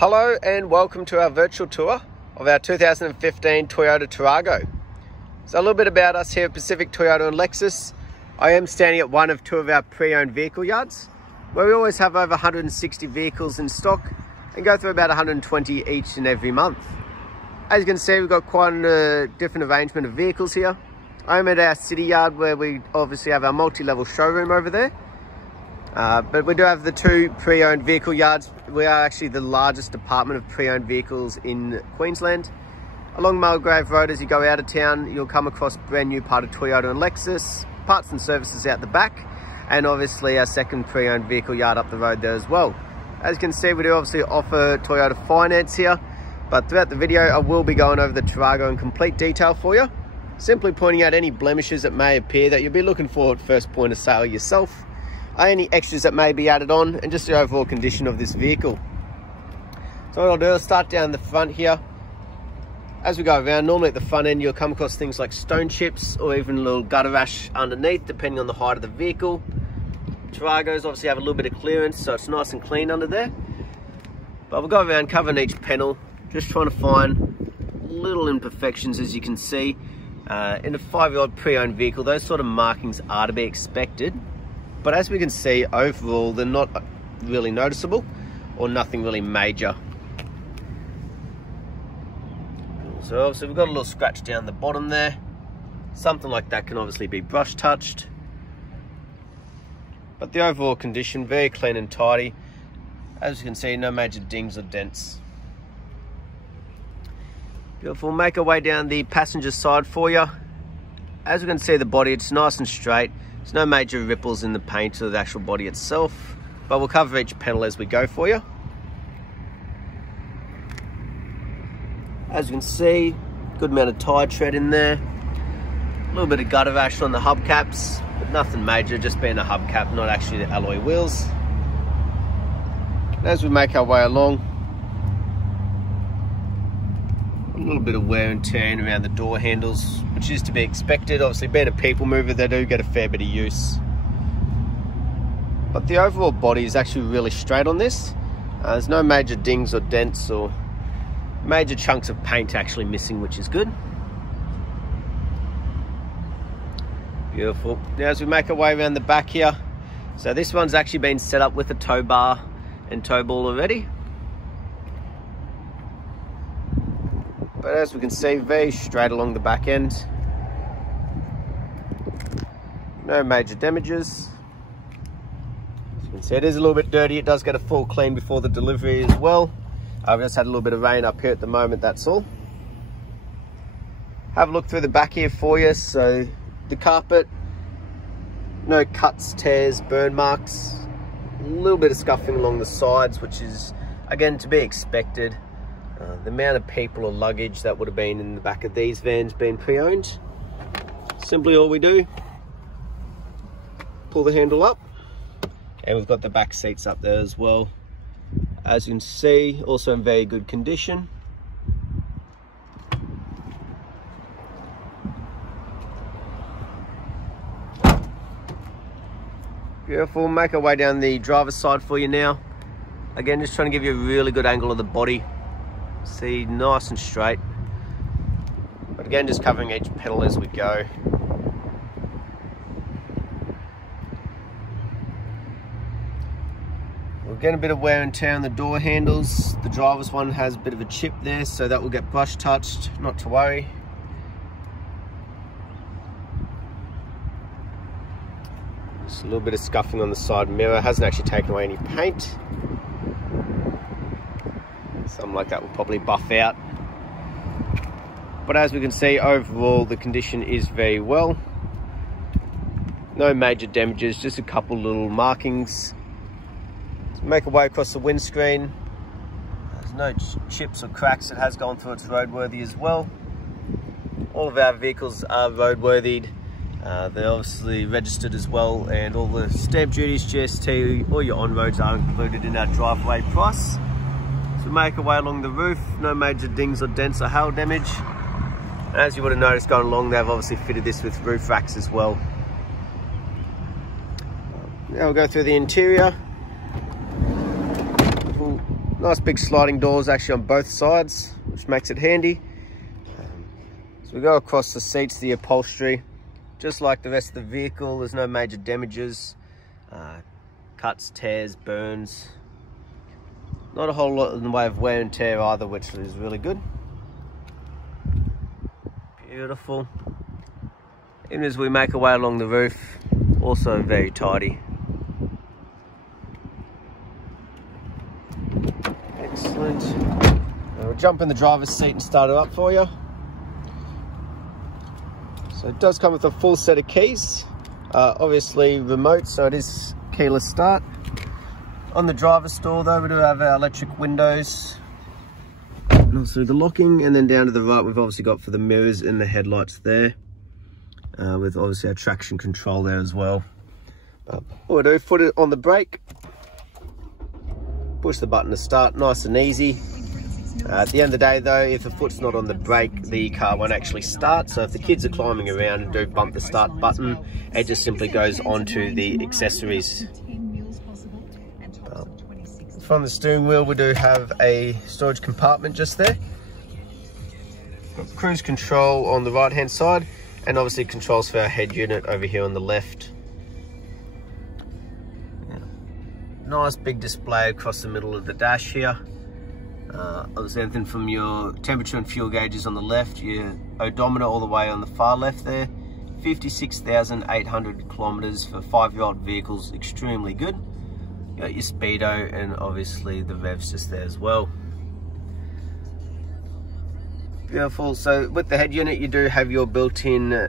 Hello and welcome to our virtual tour of our 2015 Toyota Tarago. So a little bit about us here at Pacific Toyota and Lexus. I am standing at one of two of our pre-owned vehicle yards, where we always have over 160 vehicles in stock and go through about 120 each and every month. As you can see, we've got quite a different arrangement of vehicles here. I'm at our city yard where we obviously have our multi-level showroom over there. But we do have the two pre-owned vehicle yards. We are actually the largest department of pre-owned vehicles in Queensland. Along Mulgrave Road, as you go out of town, you'll come across brand new part of Toyota and Lexus, parts and services out the back, and obviously our second pre-owned vehicle yard up the road there as well. As you can see, we do obviously offer Toyota finance here, but throughout the video, I will be going over the Tarago in complete detail for you, simply pointing out any blemishes that may appear that you'll be looking for at first point of sale yourself, any extras that may be added on, and just the overall condition of this vehicle. So what I'll do is start down the front here. As we go around, normally at the front end you'll come across things like stone chips or even a little gutter rash underneath, depending on the height of the vehicle. Taragos obviously have a little bit of clearance, so it's nice and clean under there. But we'll go around covering each panel, just trying to find little imperfections. As you can see, in a 5-year-old pre-owned vehicle, those sort of markings are to be expected. But as we can see, overall, they're not really noticeable or nothing really major. So obviously we've got a little scratch down the bottom there. Something like that can obviously be brush touched. But the overall condition, very clean and tidy. As you can see, no major dings or dents. Beautiful. We'll make our way down the passenger side for you. As we can see, the body, it's nice and straight. There's no major ripples in the paint or the actual body itself, but we'll cover each panel as we go for you. As you can see, good amount of tire tread in there. A little bit of gutter rash on the hubcaps, but nothing major, just being a hubcap, not actually the alloy wheels. And as we make our way along, a little bit of wear and tear around the door handles, which is to be expected. Obviously, being a people mover, they do get a fair bit of use. But the overall body is actually really straight on this. There's no major dings or dents or major chunks of paint actually missing, which is good. Beautiful. Now as we make our way around the back here, so this one's actually been set up with a tow bar and tow ball already. But as we can see, very straight along the back end. No major damages. As you can see, it is a little bit dirty. It does get a full clean before the delivery as well. I've just had a little bit of rain up here at the moment, that's all. Have a look through the back here for you. So the carpet, no cuts, tears, burn marks. A little bit of scuffing along the sides, which is again to be expected. The amount of people or luggage that would have been in the back of these vans being pre-owned. Simply all we do, pull the handle up, and we've got the back seats up there as well. As you can see, also in very good condition. Beautiful. Make our way down the driver's side for you now. Again, just trying to give you a really good angle of the body. See, nice and straight. But again, just covering each pedal as we go. We're getting a bit of wear and tear on the door handles. The driver's one has a bit of a chip there, so that will get brush touched, not to worry. Just a little bit of scuffing on the side mirror. Hasn't actually taken away any paint. Something like that will probably buff out. But as we can see, overall the condition is very well. No major damages, just a couple little markings. Let's make our way across the windscreen. There's no chips or cracks. It has gone through, it's roadworthy as well. All of our vehicles are roadworthy. They're obviously registered as well, and all the stamp duties, GST, all your on-roads are included in our driveway price. So we make our way along the roof, no major dings or dents or hail damage. And as you would have noticed going along, they've obviously fitted this with roof racks as well. Now we'll go through the interior. Nice big sliding doors actually on both sides, which makes it handy. So we go across the seats, the upholstery, just like the rest of the vehicle. There's no major damages, cuts, tears, burns. Not a whole lot in the way of wear and tear either, which is really good. Beautiful. Even as we make our way along the roof, also very tidy. Excellent. We'll jump in the driver's seat and start it up for you. So it does come with a full set of keys, obviously remote, so it is keyless start. On the driver's door though, we do have our electric windows and also the locking, and then down to the right we've obviously got for the mirrors and the headlights there, with obviously our traction control there as well. What we do, put it on the brake, push the button to start, nice and easy. At the end of the day though, if the foot's not on the brake, the car won't actually start. So if the kids are climbing around and do bump the start button, it just simply goes onto the accessories. From the steering wheel, we do have a storage compartment just there. Got cruise control on the right hand side, and obviously controls for our head unit over here on the left. Nice big display across the middle of the dash here. Obviously anything from your temperature and fuel gauges on the left, your odometer all the way on the far left there. 56,800 kilometers for 5-year-old vehicles, extremely good. You got your speedo and obviously the revs just there as well. Beautiful. So with the head unit, you do have your built-in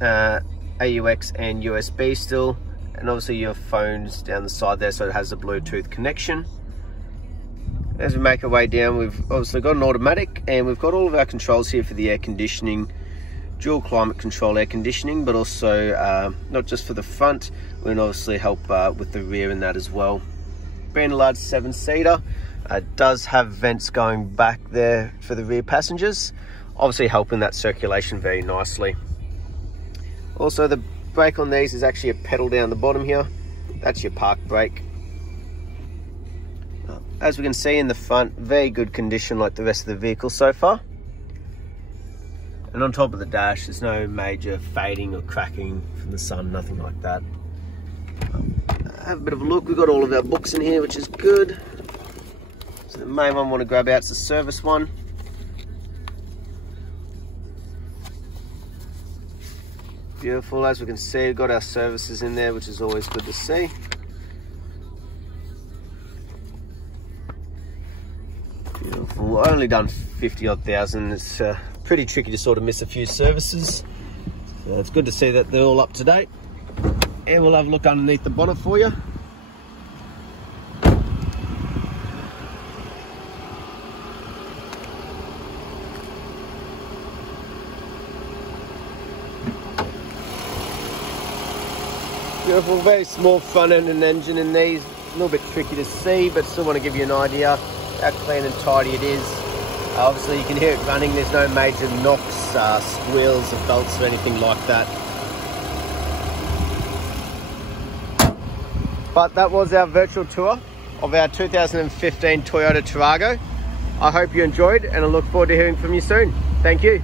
AUX and USB still, and obviously your phone's down the side there, so it has a Bluetooth connection. As we make our way down, we've obviously got an automatic, and we've got all of our controls here for the air conditioning, dual climate control air conditioning, but also not just for the front, we can obviously help with the rear in that as well. Being a large 7-seater, does have vents going back there for the rear passengers, obviously helping that circulation very nicely. Also, the brake on these is actually a pedal down the bottom here. That's your park brake. As we can see in the front, very good condition like the rest of the vehicle so far. And on top of the dash, there's no major fading or cracking from the sun, nothing like that. Have a bit of a look, we've got all of our books in here, which is good. So the main one I want to grab out is the service one. Beautiful, as we can see, we've got our services in there, which is always good to see. Beautiful, only done 50-odd thousand. It's pretty tricky to sort of miss a few services. So it's good to see that they're all up to date. And we'll have a look underneath the bonnet for you. Beautiful, very small front end and engine in these. A little bit tricky to see, but still want to give you an idea how clean and tidy it is. Obviously you can hear it running, there's no major knocks, squeals of belts or anything like that. But that was our virtual tour of our 2015 Toyota Tarago. I hope you enjoyed, and I look forward to hearing from you soon. Thank you.